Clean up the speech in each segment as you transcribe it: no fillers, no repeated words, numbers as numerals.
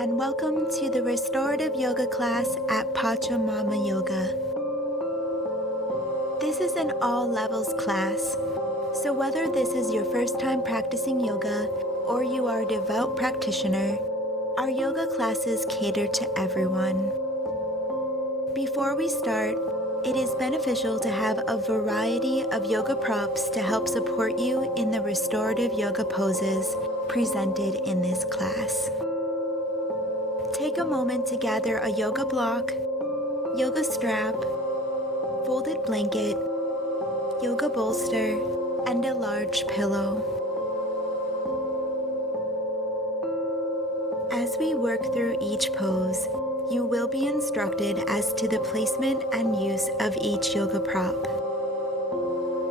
and welcome to the Restorative Yoga Class at Pachamama Yoga. This is an all-levels class, so whether this is your first time practicing yoga or you are a devout practitioner, our yoga classes cater to everyone. Before we start, it is beneficial to have a variety of yoga props to help support you in the restorative yoga poses presented in this class. Take a moment to gather a yoga block, yoga strap, folded blanket, yoga bolster, and a large pillow. As we work through each pose, you will be instructed as to the placement and use of each yoga prop.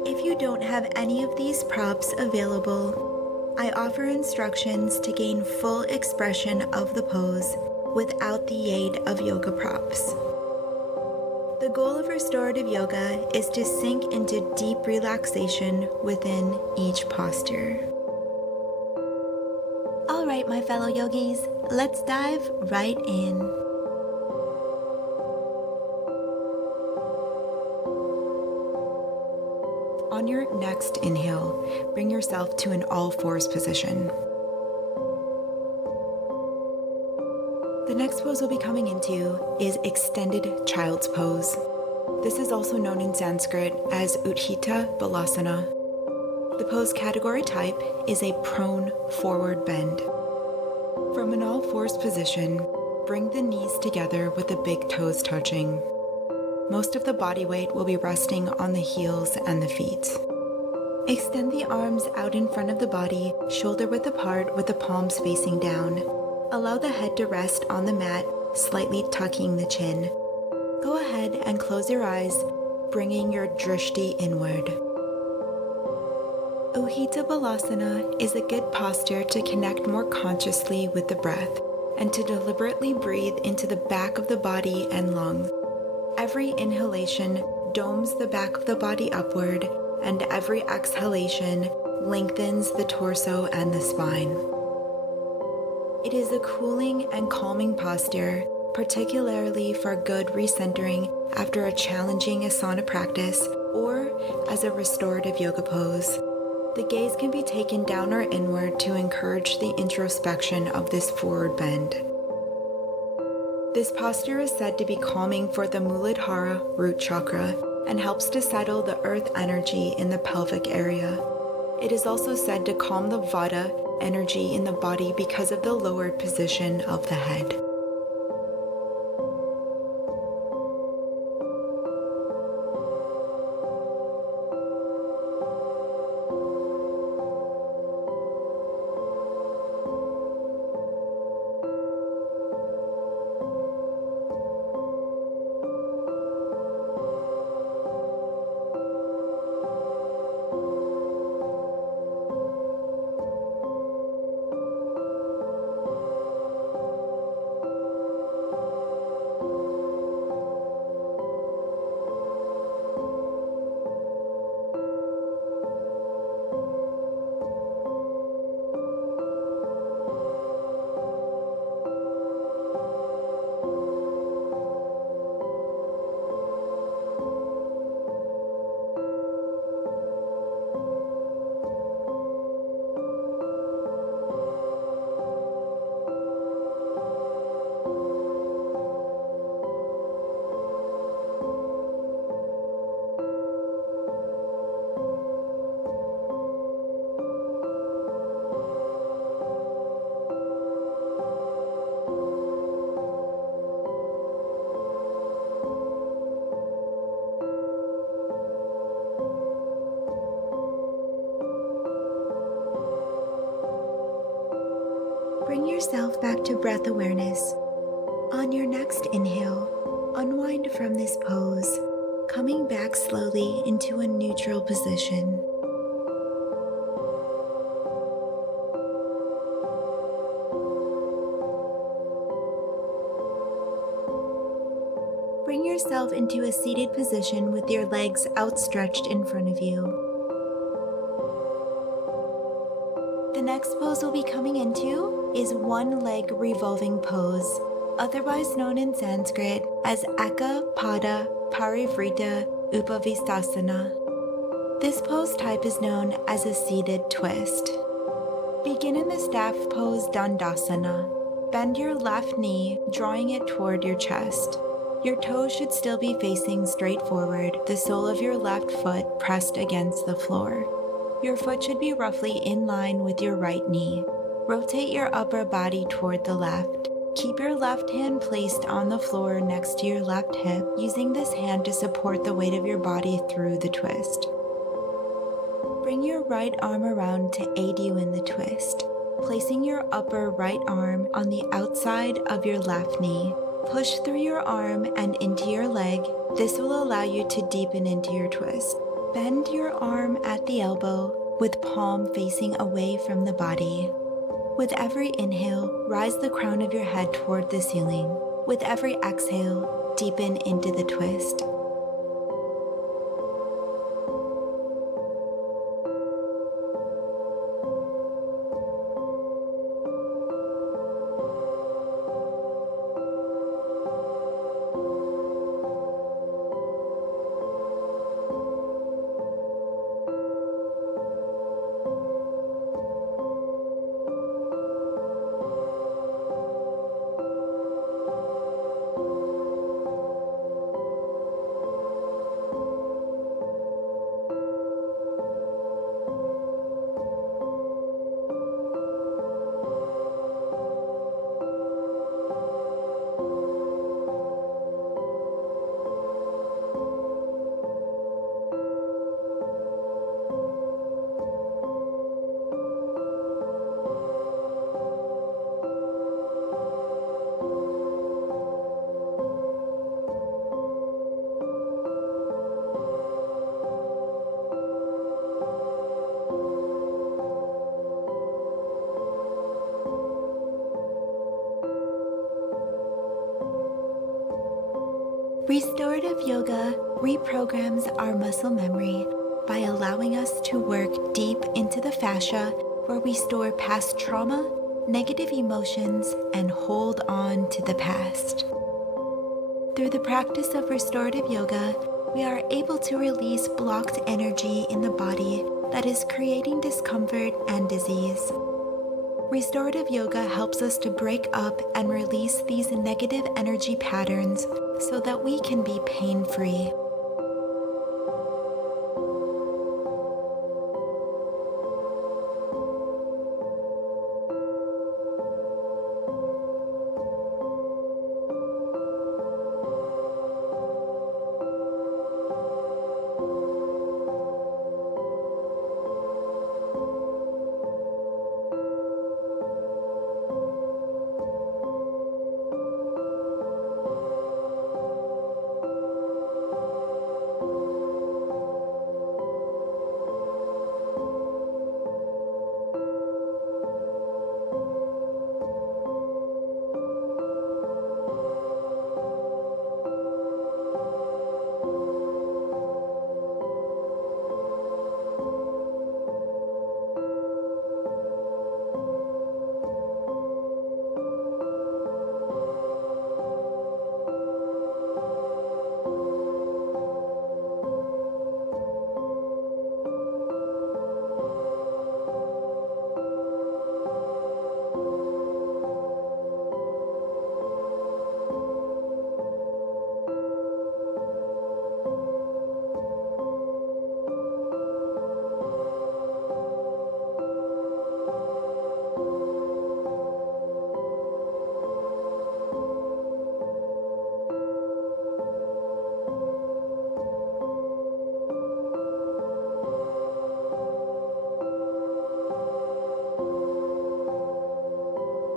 If you don't have any of these props available, I offer instructions to gain full expression of the pose without the aid of yoga props. The goal of restorative yoga is to sink into deep relaxation within each posture. All right, my fellow yogis, let's dive right in. On your next inhale, bring yourself to an all-fours position. The next pose we'll be coming into is extended child's pose. This is also known in Sanskrit as Utthita Balasana. The pose category type is a prone forward bend. From an all-fours position, bring the knees together with the big toes touching. Most of the body weight will be resting on the heels and the feet. Extend the arms out in front of the body, shoulder width apart with the palms facing down. Allow the head to rest on the mat, slightly tucking the chin. Go ahead and close your eyes, bringing your drishti inward. Utthita Balasana is a good posture to connect more consciously with the breath and to deliberately breathe into the back of the body and lungs. Every inhalation domes the back of the body upward, and every exhalation lengthens the torso and the spine. It is a cooling and calming posture, particularly for good recentering after a challenging asana practice or as a restorative yoga pose. The gaze can be taken down or inward to encourage the introspection of this forward bend. This posture is said to be calming for the Muladhara root chakra and helps to settle the earth energy in the pelvic area. It is also said to calm the Vata energy in the body because of the lowered position of the head. Bring yourself back to breath awareness. On your next inhale, unwind from this pose, coming back slowly into a neutral position. Bring yourself into a seated position with your legs outstretched in front of you. The next pose we'll be coming into is one leg revolving pose, otherwise known in Sanskrit as Eka Pada Parivrita Upavastasana. This pose type is known as a seated twist. Begin in the staff pose Dandasana. Bend your left knee, drawing it toward your chest. Your toes should still be facing straight forward, the sole of your left foot pressed against the floor. Your foot should be roughly in line with your right knee. Rotate your upper body toward the left. Keep your left hand placed on the floor next to your left hip, using this hand to support the weight of your body through the twist. Bring your right arm around to aid you in the twist, placing your upper right arm on the outside of your left knee. Push through your arm and into your leg. This will allow you to deepen into your twist. Bend your arm at the elbow with palm facing away from the body. With every inhale, rise the crown of your head toward the ceiling. With every exhale, deepen into the twist. Restorative yoga reprograms our muscle memory by allowing us to work deep into the fascia where we store past trauma, negative emotions, and hold on to the past. Through the practice of restorative yoga, we are able to release blocked energy in the body that is creating discomfort and disease. Restorative yoga helps us to break up and release these negative energy patterns so that we can be pain-free.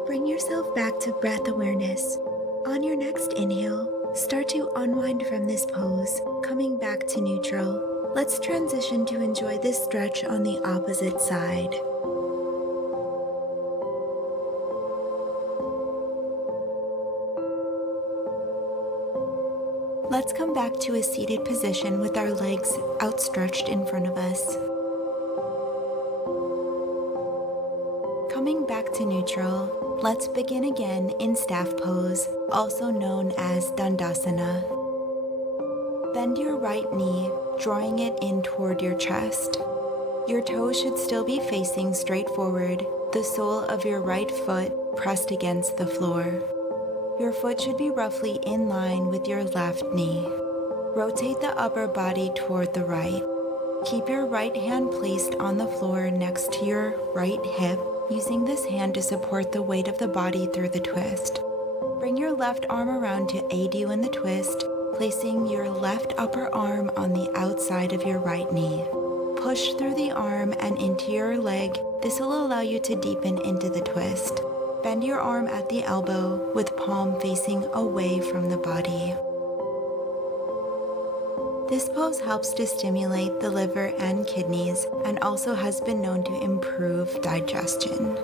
Bring yourself back to breath awareness. On your next inhale, start to unwind from this pose, coming back to neutral. Let's transition to enjoy this stretch on the opposite side. Let's come back to a seated position with our legs outstretched in front of us. Coming back to neutral, let's begin again in staff pose, also known as Dandasana. Bend your right knee, drawing it in toward your chest. Your toes should still be facing straight forward, the sole of your right foot pressed against the floor. Your foot should be roughly in line with your left knee. Rotate the upper body toward the right. Keep your right hand placed on the floor next to your right hip, using this hand to support the weight of the body through the twist. Bring your left arm around to aid you in the twist, placing your left upper arm on the outside of your right knee. Push through the arm and into your leg. This will allow you to deepen into the twist. Bend your arm at the elbow with palm facing away from the body. This pose helps to stimulate the liver and kidneys and also has been known to improve digestion.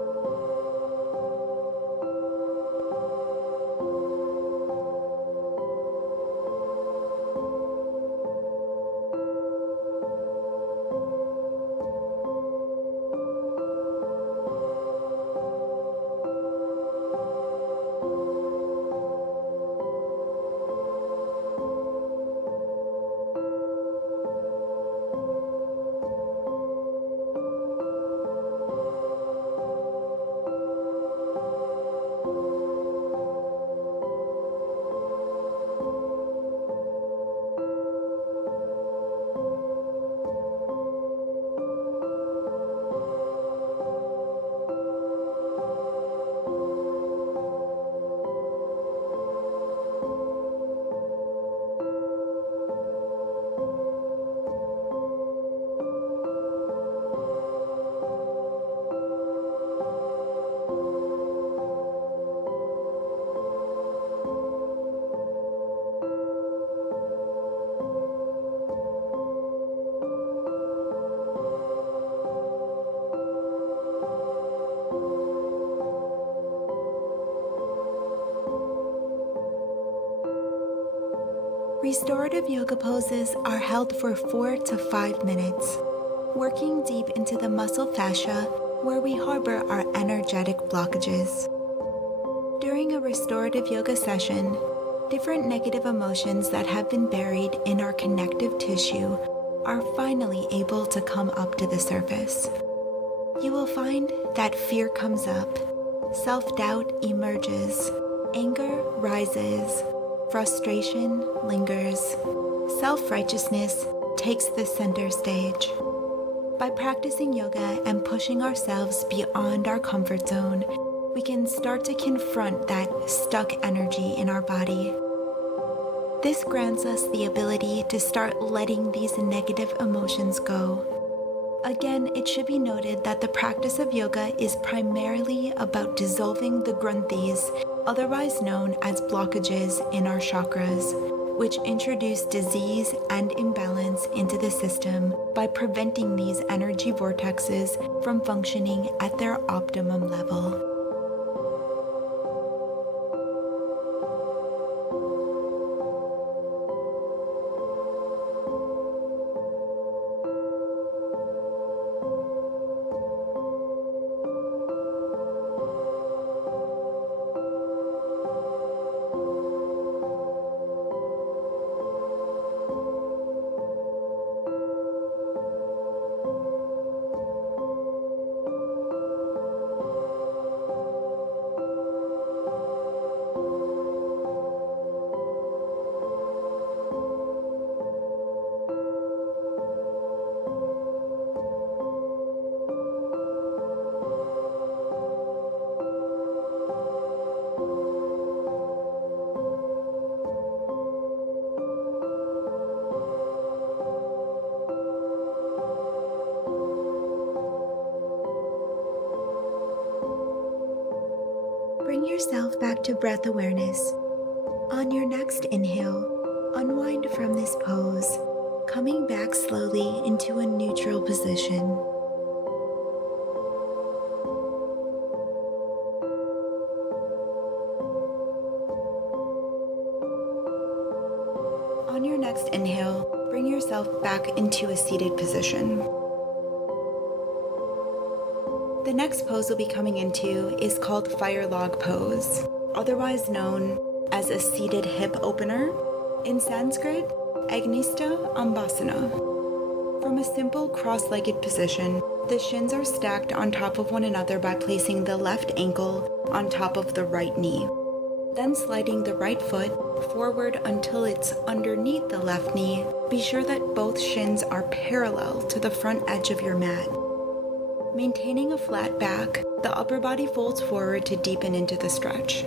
Restorative yoga poses are held for 4 to 5 minutes, working deep into the muscle fascia where we harbor our energetic blockages. During a restorative yoga session, different negative emotions that have been buried in our connective tissue are finally able to come up to the surface. You will find that fear comes up, self-doubt emerges, anger rises, frustration lingers, self-righteousness takes the center stage. By practicing yoga and pushing ourselves beyond our comfort zone, we can start to confront that stuck energy in our body. This grants us the ability to start letting these negative emotions go. Again, it should be noted that the practice of yoga is primarily about dissolving the granthis, otherwise known as blockages in our chakras, which introduce disease and imbalance into the system by preventing these energy vortexes from functioning at their optimum level. Bring yourself back to breath awareness. On your next inhale, unwind from this pose, coming back slowly into a neutral position. On your next inhale, bring yourself back into a seated position. The next pose we'll be coming into is called Fire Log Pose, otherwise known as a seated hip opener, in Sanskrit, Agnista Ambasana. From a simple cross-legged position, the shins are stacked on top of one another by placing the left ankle on top of the right knee, then sliding the right foot forward until it's underneath the left knee. Be sure that both shins are parallel to the front edge of your mat. Maintaining a flat back, the upper body folds forward to deepen into the stretch.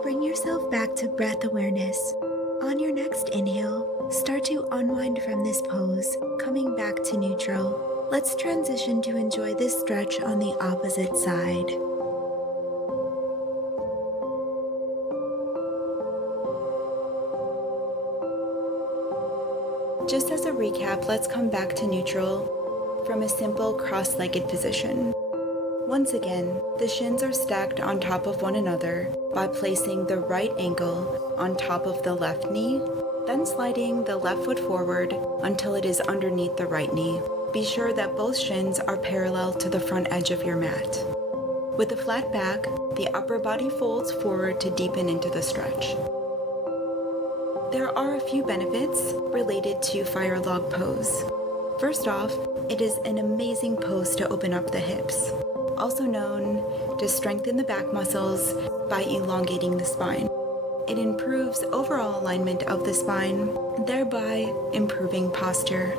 Bring yourself back to breath awareness. On your next inhale, start to unwind from this pose, coming back to neutral. Let's transition to enjoy this stretch on the opposite side. Just as a recap, let's come back to neutral from a simple cross-legged position. Once again, the shins are stacked on top of one another by placing the right ankle on top of the left knee, then sliding the left foot forward until it is underneath the right knee. Be sure that both shins are parallel to the front edge of your mat. With a flat back, the upper body folds forward to deepen into the stretch. There are a few benefits related to Fire Log pose. First off, it is an amazing pose to open up the hips, also known to strengthen the back muscles by elongating the spine. It improves overall alignment of the spine, thereby improving posture.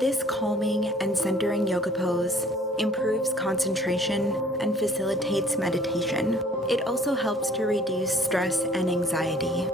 This calming and centering yoga pose improves concentration and facilitates meditation. It also helps to reduce stress and anxiety.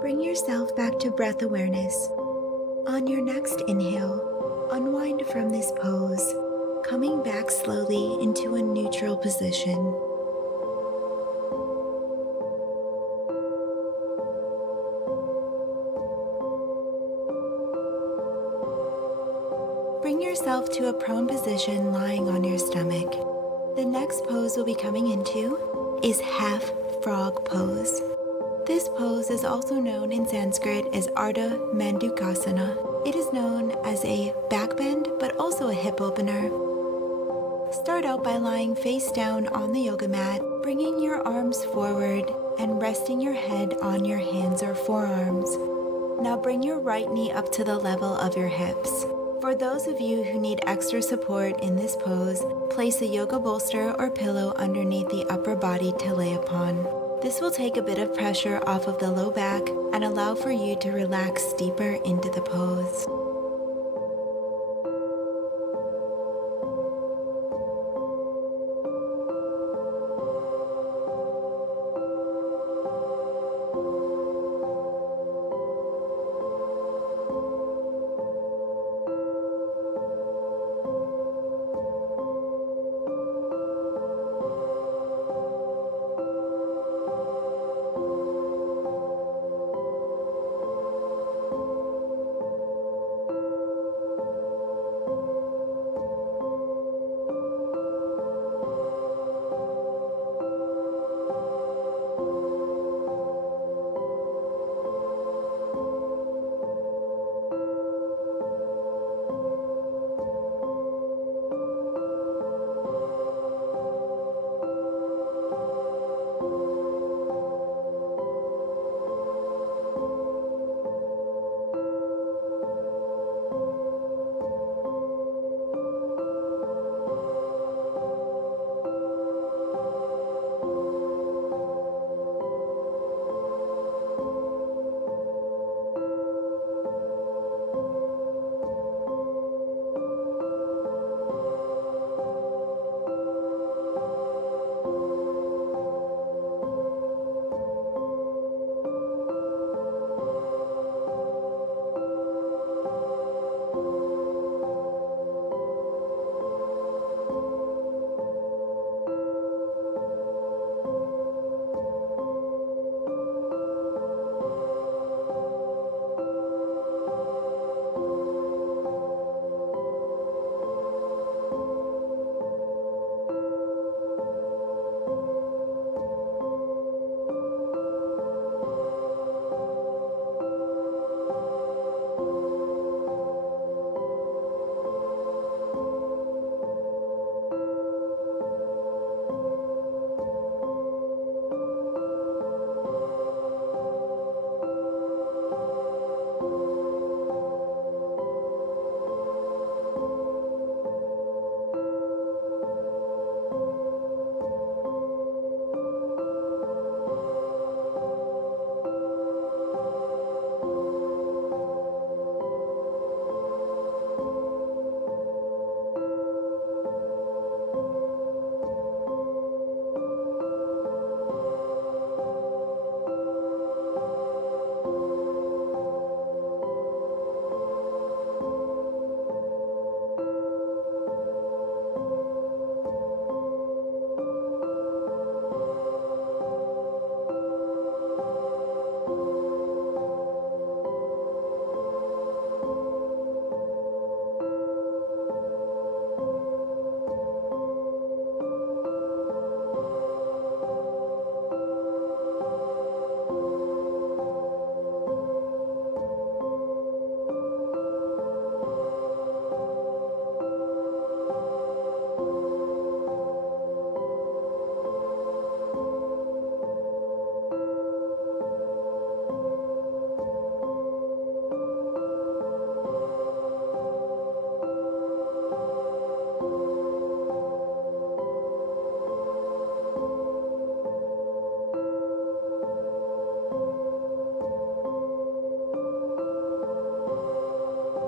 Bring yourself back to breath awareness. On your next inhale, unwind from this pose, coming back slowly into a neutral position. Bring yourself to a prone position lying on your stomach. The next pose we'll be coming into is half frog pose. This pose is also known in Sanskrit as Ardha Mandukasana. It is known as a back bend but also a hip opener. Start out by lying face down on the yoga mat, bringing your arms forward and resting your head on your hands or forearms. Now bring your right knee up to the level of your hips. For those of you who need extra support in this pose, place a yoga bolster or pillow underneath the upper body to lay upon. This will take a bit of pressure off of the low back and allow for you to relax deeper into the pose.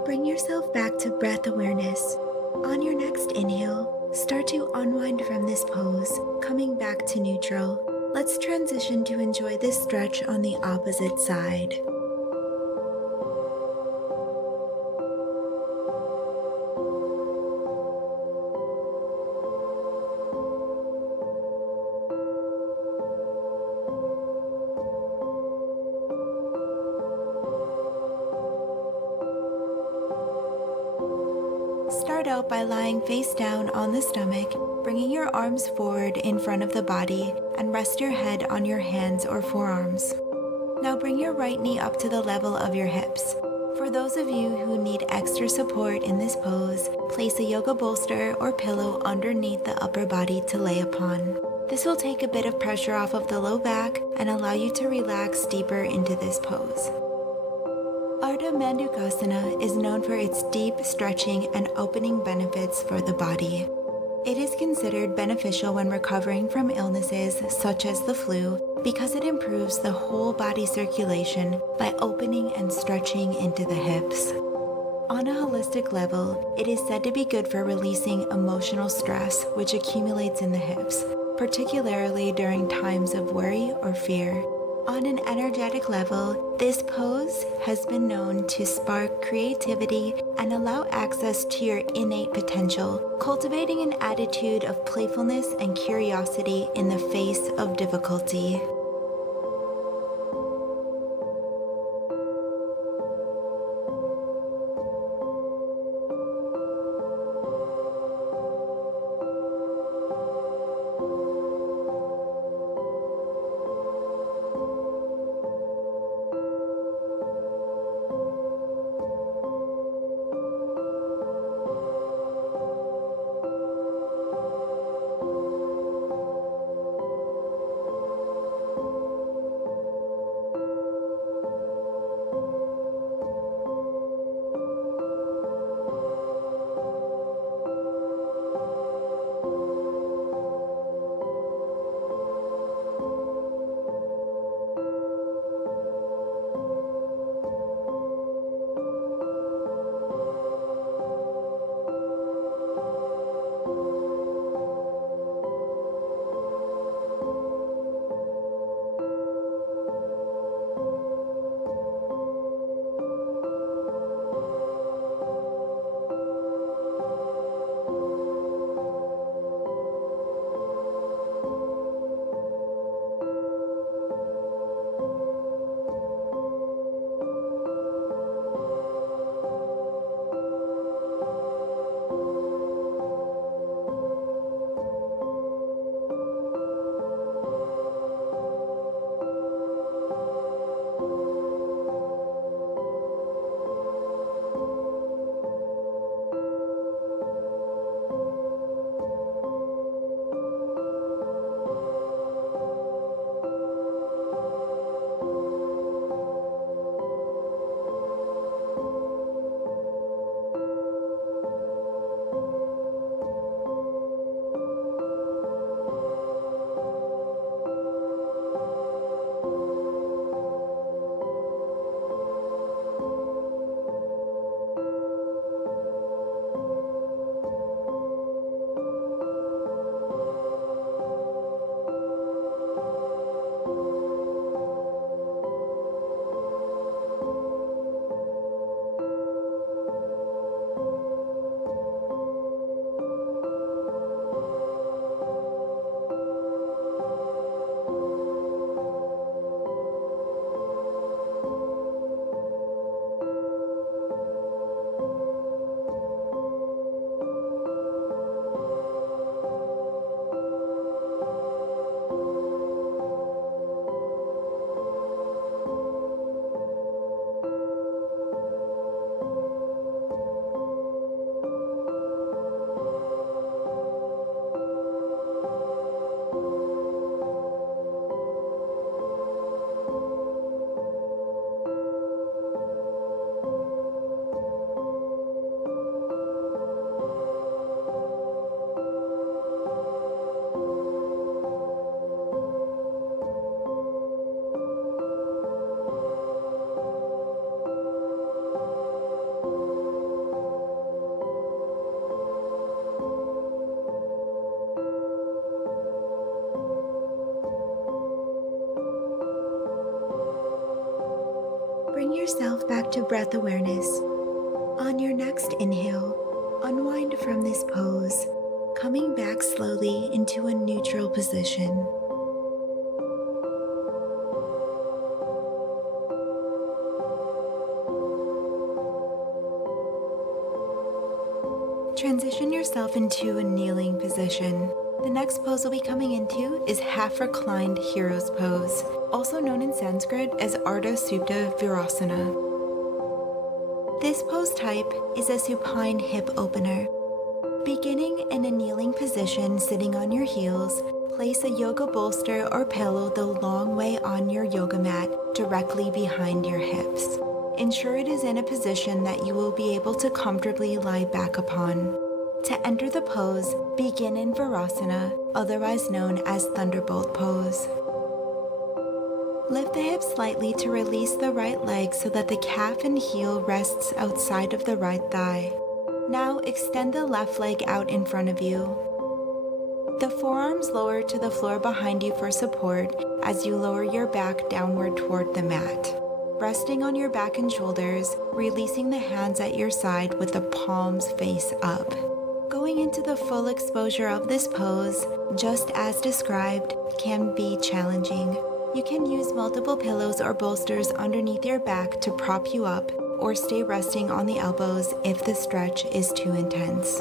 Bring yourself back to breath awareness. On your next inhale, start to unwind from this pose, coming back to neutral. Let's transition to enjoy this stretch on the opposite side. Start out by lying face down on the stomach, bringing your arms forward in front of the body, and rest your head on your hands or forearms. Now bring your right knee up to the level of your hips. For those of you who need extra support in this pose, place a yoga bolster or pillow underneath the upper body to lay upon. This will take a bit of pressure off of the low back and allow you to relax deeper into this pose. Ardha Mandukasana is known for its deep stretching and opening benefits for the body. It is considered beneficial when recovering from illnesses such as the flu because it improves the whole body circulation by opening and stretching into the hips. On a holistic level, it is said to be good for releasing emotional stress which accumulates in the hips, particularly during times of worry or fear. On an energetic level, this pose has been known to spark creativity and allow access to your innate potential, cultivating an attitude of playfulness and curiosity in the face of difficulty. Bring yourself back to breath awareness. On your next inhale, unwind from this pose, coming back slowly into a neutral position. Transition yourself into a kneeling position. The next pose we'll be coming into is half reclined hero's pose, also known in Sanskrit as Ardha Supta Virasana. This pose type is a supine hip opener. Beginning in a kneeling position sitting on your heels, place a yoga bolster or pillow the long way on your yoga mat directly behind your hips. Ensure it is in a position that you will be able to comfortably lie back upon. To enter the pose, begin in Virasana, otherwise known as Thunderbolt pose. Lift the hips slightly to release the right leg so that the calf and heel rests outside of the right thigh. Now extend the left leg out in front of you. The forearms lower to the floor behind you for support as you lower your back downward toward the mat. Resting on your back and shoulders, releasing the hands at your side with the palms face up. Going into the full exposure of this pose, just as described, can be challenging. You can use multiple pillows or bolsters underneath your back to prop you up, or stay resting on the elbows if the stretch is too intense.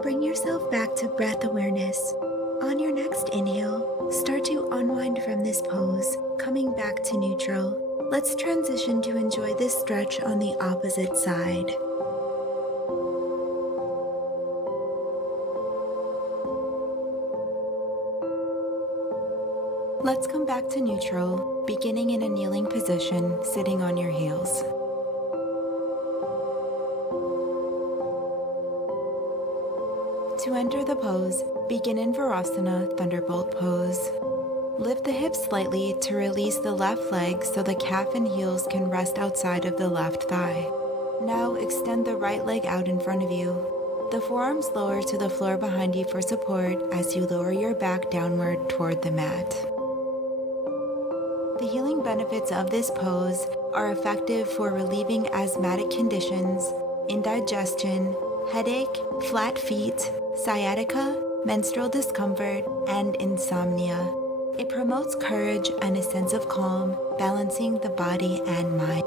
Bring yourself back to breath awareness. On your next inhale, start to unwind from this pose, coming back to neutral. Let's transition to enjoy this stretch on the opposite side. Let's come back to neutral, beginning in a kneeling position, sitting on your heels. To enter the pose, begin in Virasana, Thunderbolt pose. Lift the hips slightly to release the left leg so the calf and heels can rest outside of the left thigh. Now extend the right leg out in front of you. The forearms lower to the floor behind you for support as you lower your back downward toward the mat. The healing benefits of this pose are effective for relieving asthmatic conditions, indigestion, headache, flat feet, sciatica, menstrual discomfort, and insomnia. It promotes courage and a sense of calm, balancing the body and mind.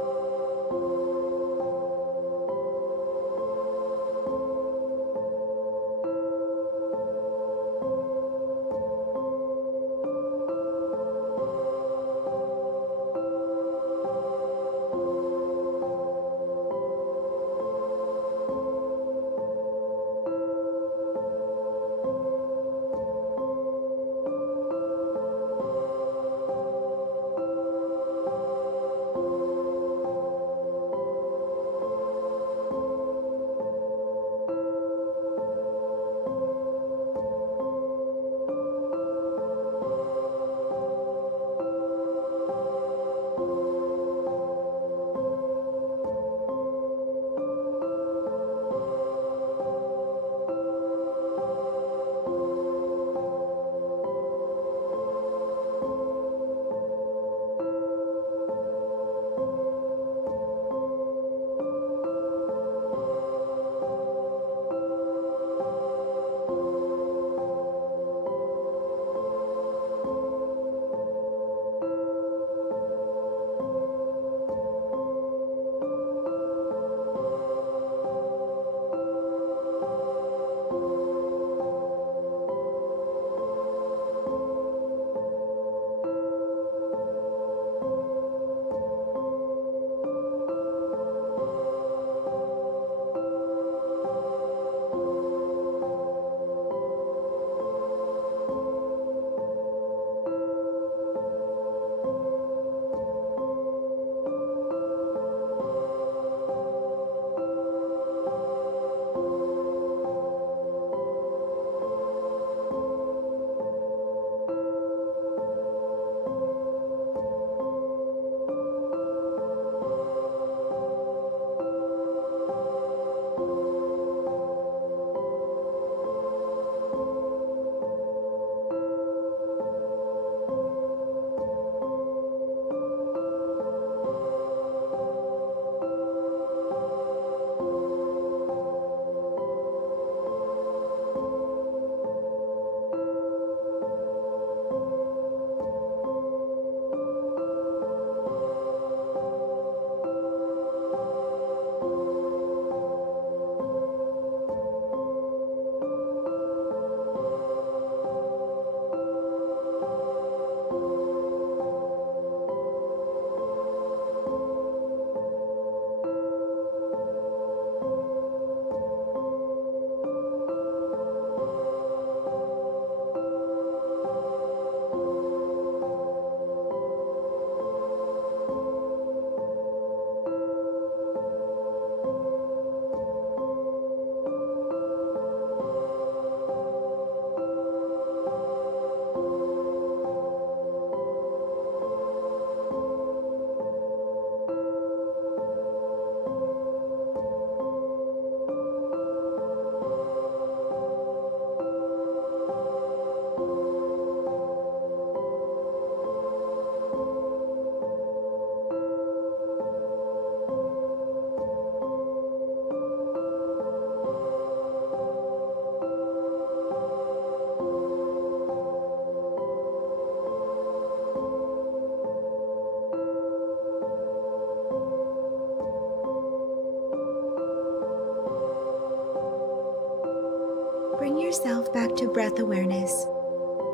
Bring yourself back to breath awareness.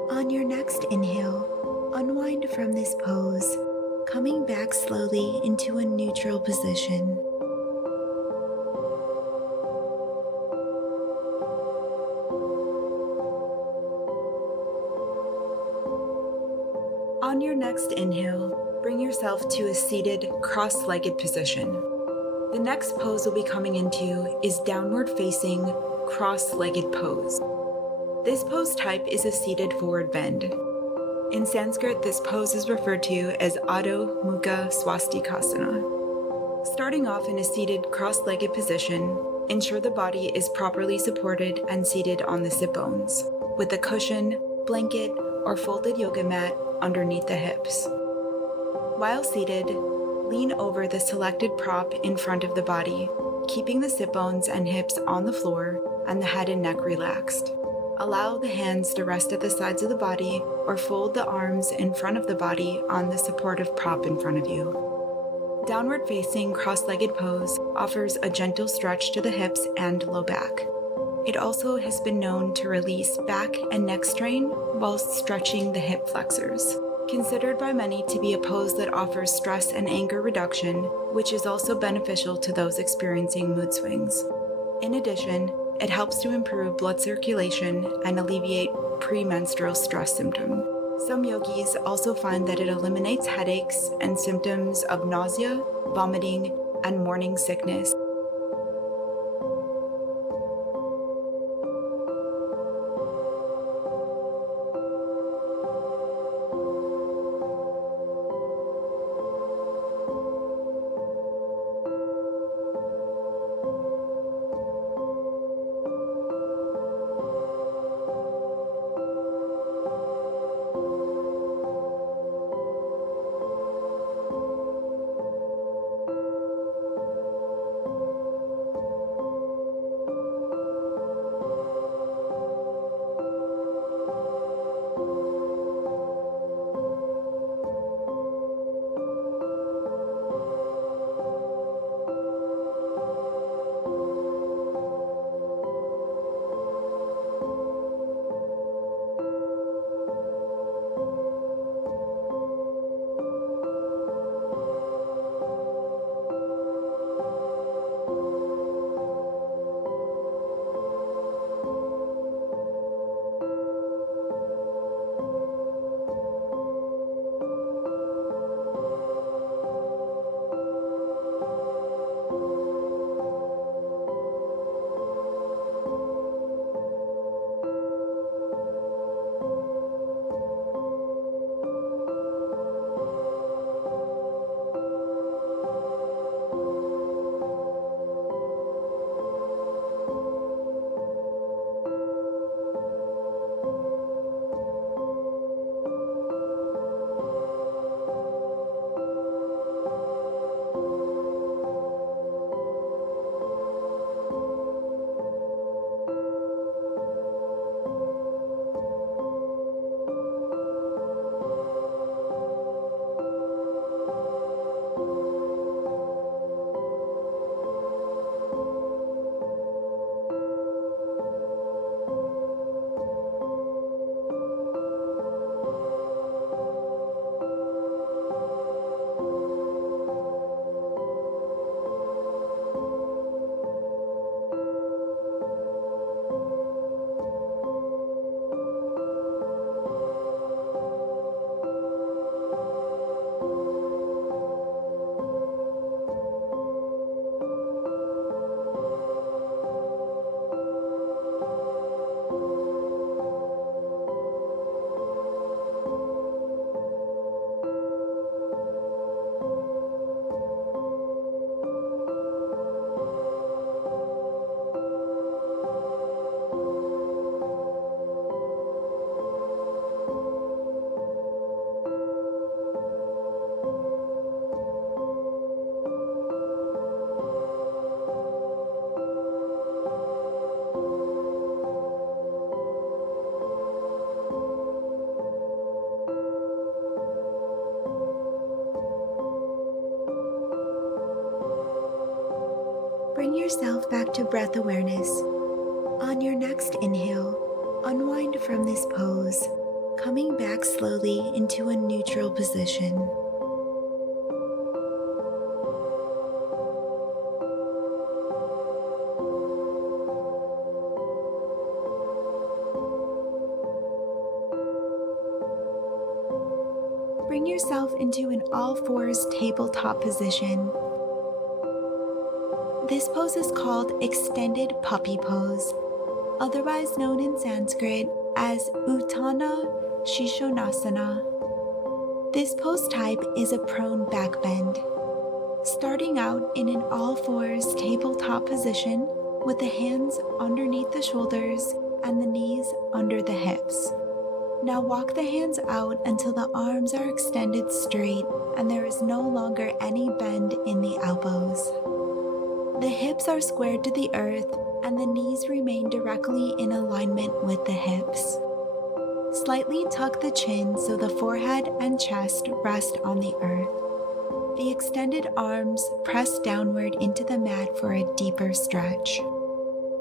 On your next inhale, unwind from this pose, coming back slowly into a neutral position. On your next inhale, bring yourself to a seated, cross-legged position. The next pose we'll be coming into is downward facing, cross-legged pose. This pose type is a seated forward bend. In Sanskrit, this pose is referred to as Adho Mukha Swastikasana. Starting off in a seated, cross-legged position, ensure the body is properly supported and seated on the sit bones, with a cushion, blanket, or folded yoga mat underneath the hips. While seated, lean over the selected prop in front of the body, keeping the sit bones and hips on the floor and the head and neck relaxed. Allow the hands to rest at the sides of the body or fold the arms in front of the body on the supportive prop in front of you. Downward facing cross-legged pose offers a gentle stretch to the hips and low back. It also has been known to release back and neck strain whilst stretching the hip flexors. Considered by many to be a pose that offers stress and anger reduction, which is also beneficial to those experiencing mood swings. In addition, it helps to improve blood circulation and alleviate premenstrual stress symptoms. Some yogis also find that it eliminates headaches and symptoms of nausea, vomiting, and morning sickness. Bring yourself back to breath awareness. On your next inhale, unwind from this pose, coming back slowly into a neutral position. Bring yourself into an all-fours tabletop position. This pose is called extended puppy pose, otherwise known in Sanskrit as Uttana Shishonasana. This pose type is a prone back bend. Starting out in an all-fours tabletop position with the hands underneath the shoulders and the knees under the hips. Now walk the hands out until the arms are extended straight and there is no longer any bend in the elbows. The hips are squared to the earth and the knees remain directly in alignment with the hips. Slightly tuck the chin so the forehead and chest rest on the earth. The extended arms press downward into the mat for a deeper stretch.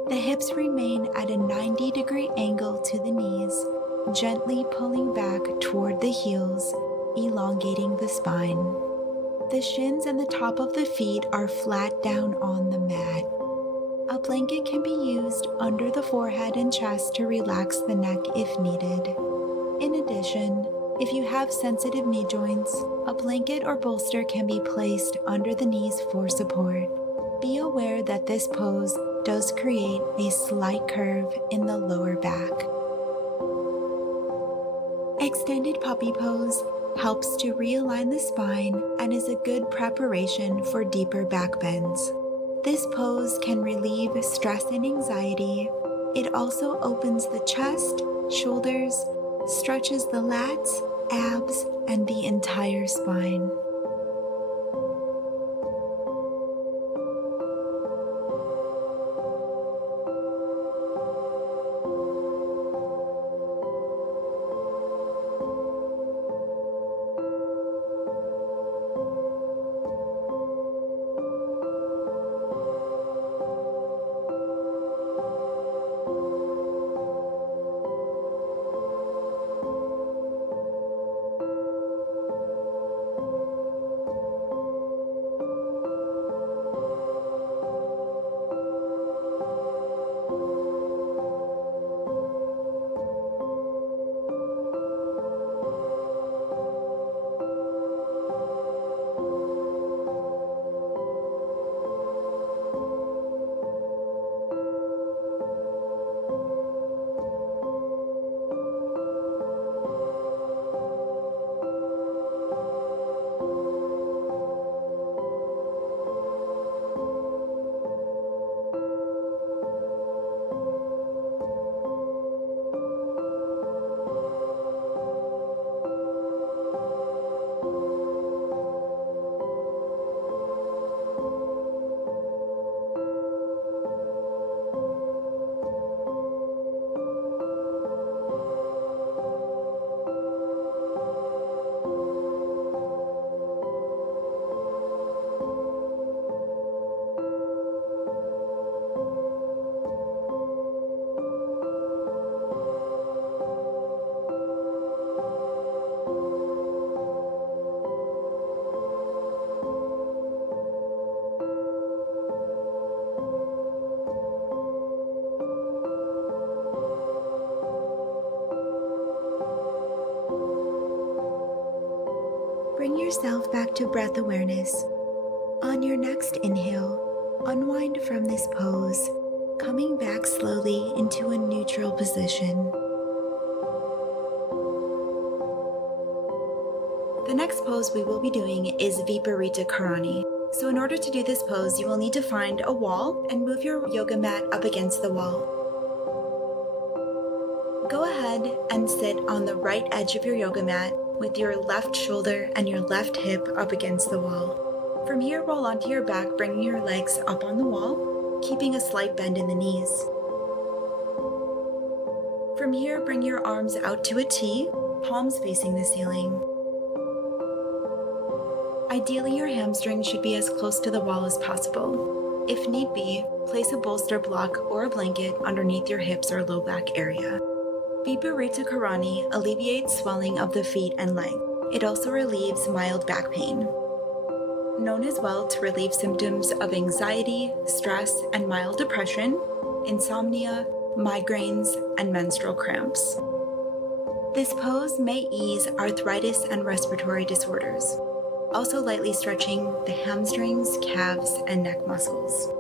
The hips remain at a 90-degree angle to the knees, gently pulling back toward the heels, elongating the spine. The shins and the top of the feet are flat down on the mat. A blanket can be used under the forehead and chest to relax the neck if needed. In addition, if you have sensitive knee joints, a blanket or bolster can be placed under the knees for support. Be aware that this pose does create a slight curve in the lower back. Extended puppy pose helps to realign the spine and is a good preparation for deeper back bends. This pose can relieve stress and anxiety. It also opens the chest, shoulders, stretches the lats, abs, and the entire spine. Bring yourself back to breath awareness. On your next inhale, unwind from this pose, coming back slowly into a neutral position. The next pose we will be doing is Viparita Karani. So in order to do this pose, you will need to find a wall and move your yoga mat up against the wall. Go ahead and sit on the right edge of your yoga mat with your left shoulder and your left hip up against the wall. From here, roll onto your back, bringing your legs up on the wall, keeping a slight bend in the knees. From here, bring your arms out to a T, palms facing the ceiling. Ideally, your hamstrings should be as close to the wall as possible. If need be, place a bolster block or a blanket underneath your hips or low back area. Viparita Karani alleviates swelling of the feet and leg. It also relieves mild back pain. Known as well to relieve symptoms of anxiety, stress, and mild depression, insomnia, migraines, and menstrual cramps. This pose may ease arthritis and respiratory disorders, also lightly stretching the hamstrings, calves, and neck muscles.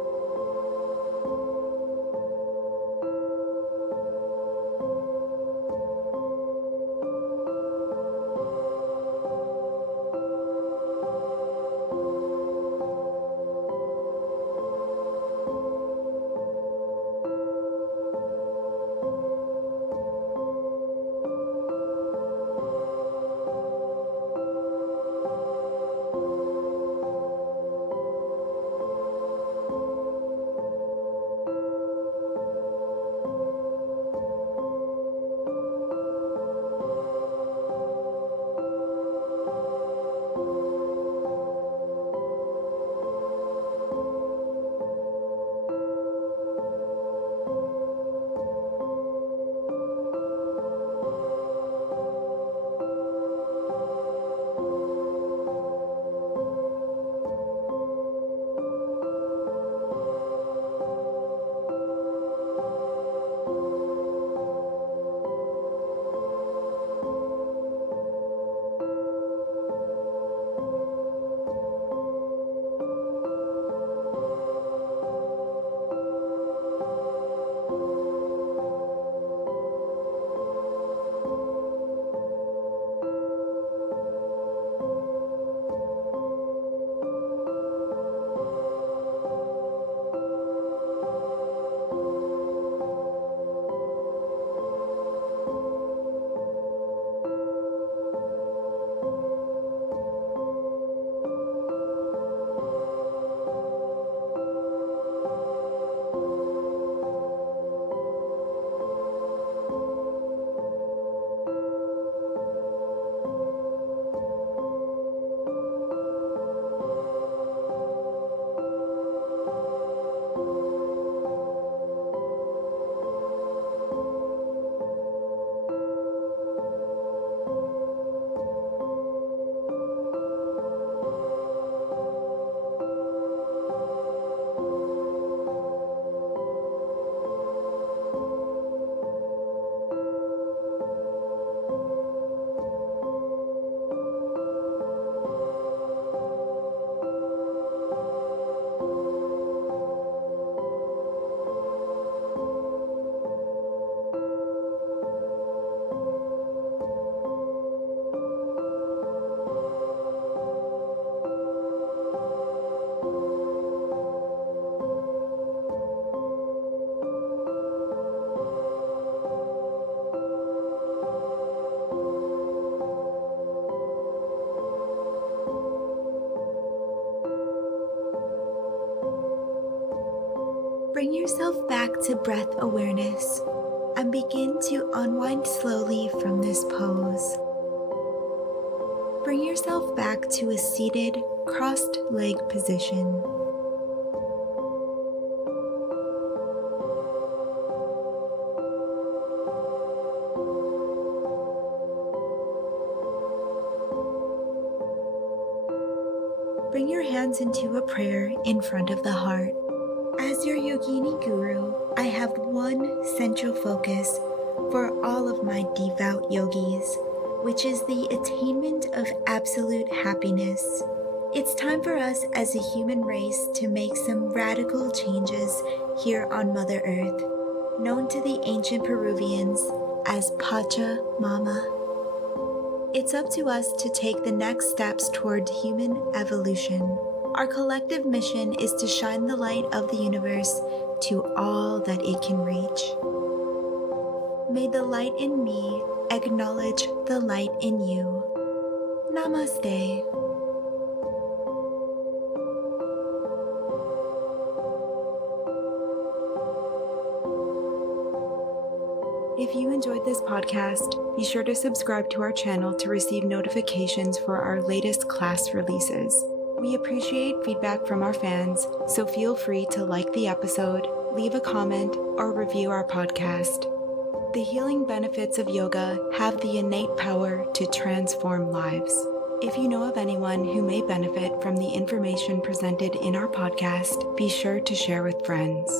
Bring yourself back to breath awareness and begin to unwind slowly from this pose. Bring yourself back to a seated, crossed leg position. Bring your hands into a prayer in front of the heart. As your yogini guru, I have one central focus for all of my devout yogis, which is the attainment of absolute happiness. It's time for us as a human race to make some radical changes here on Mother Earth, known to the ancient Peruvians as Pachamama. It's up to us to take the next steps toward human evolution. Our collective mission is to shine the light of the universe to all that it can reach. May the light in me acknowledge the light in you. Namaste. If you enjoyed this podcast, be sure to subscribe to our channel to receive notifications for our latest class releases. We appreciate feedback from our fans, so feel free to like the episode, leave a comment, or review our podcast. The healing benefits of yoga have the innate power to transform lives. If you know of anyone who may benefit from the information presented in our podcast, be sure to share with friends.